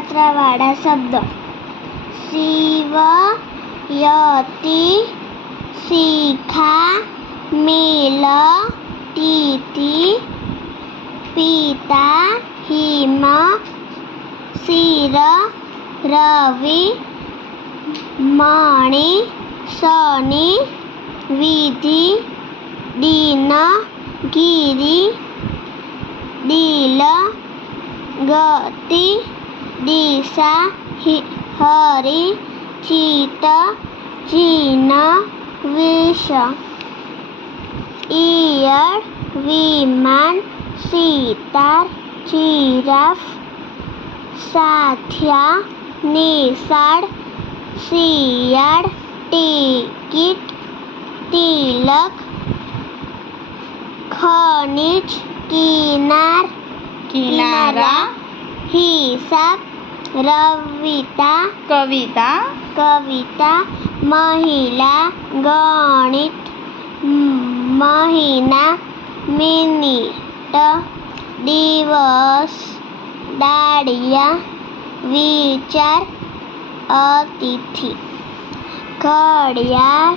માત્રાવાળા શબ્દો: શિવ, યતિ, શિખા, મિલ, તિથિ, પિતા, હિમ, શિર, રવિ, મણિ, શનિ, વિધિ, દિન, ગિરિ, દિલ, ગતિ, દિશા, હરિ, ચિત્ત, ચિહ્ન, વિષ, ઈયળ, વિમાન, સિતાર, જિરાફ, સાથિયા, નિશાળ, શિયાળ, ટિકિટ, તિલક, ખનિજ, કિનાર, કિનારા, હિસાબ, રવિતા, કવિતા, મહિલા, ગણિત, મહિના, મિનિટ, દિવસ, દાળિયા, વિચાર, અતિથિ, ઘડિયાળ,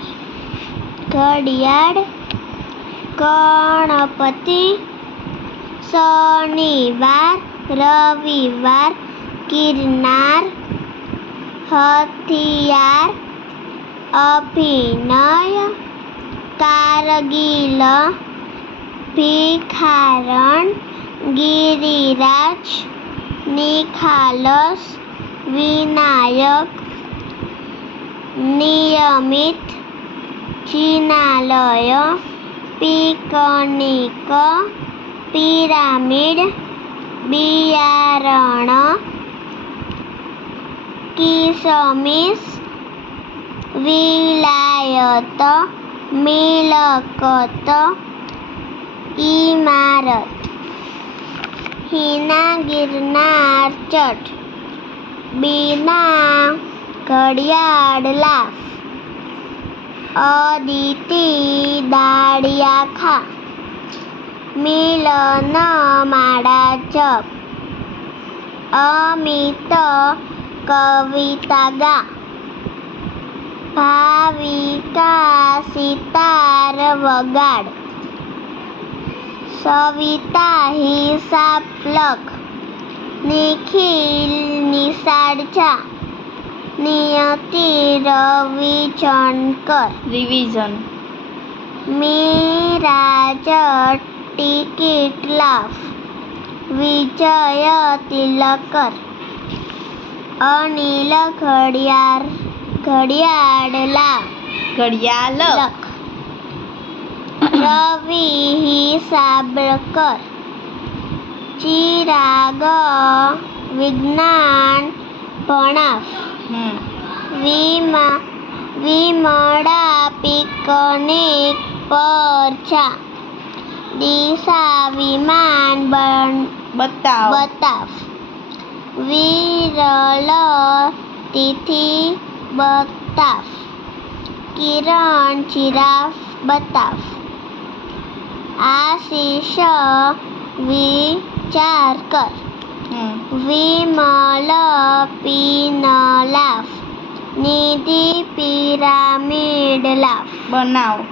ગણપતિ, શનિવાર, રવિવાર, ગિરનાર, હથિયાર, અભિનય, કારગિલ, ભિખારણ, ગિરિરાજ, નિખાલસ, વિનાયક, નિયમિત, જિનાલય, પિકનિક, પિરામિડ, બિયારણ, કિસમિસ, વિલાયત, મિલકત, ઇમારત, હિના, ગિરનાર, ચઢ, બીના, ઘડિયાળ, લાફ, અદિતિ, દાળિયા ખા, મિલન, માળા જપ, અમિત, કવિતા ગા, ભાવિકા, સિતાર વગાડ, સવિતા, હિસાબ લખ, નિખિલ, નિશાળ જા, નિયતિ, રિવિઝન, મિરાજ, ટિકિટ લાફ, વિજય, તિલક કર, અનિલ, ઘડિયાળ લખ, રવિ, હિસાબ કર, ચિરાગ, વિજ્ઞાન ભણાવ, વિમળા, પિકનિક પર જા, દિશા, વિમાન બતાવ, વિરલ, તિથિ બતાવ, કિરણ, જિરાફ બતાવ, આશીષ, વિચાર કર, વિમલ, પીન લાફ, નિધિ, પિરામિડ લાફ, બનાવ.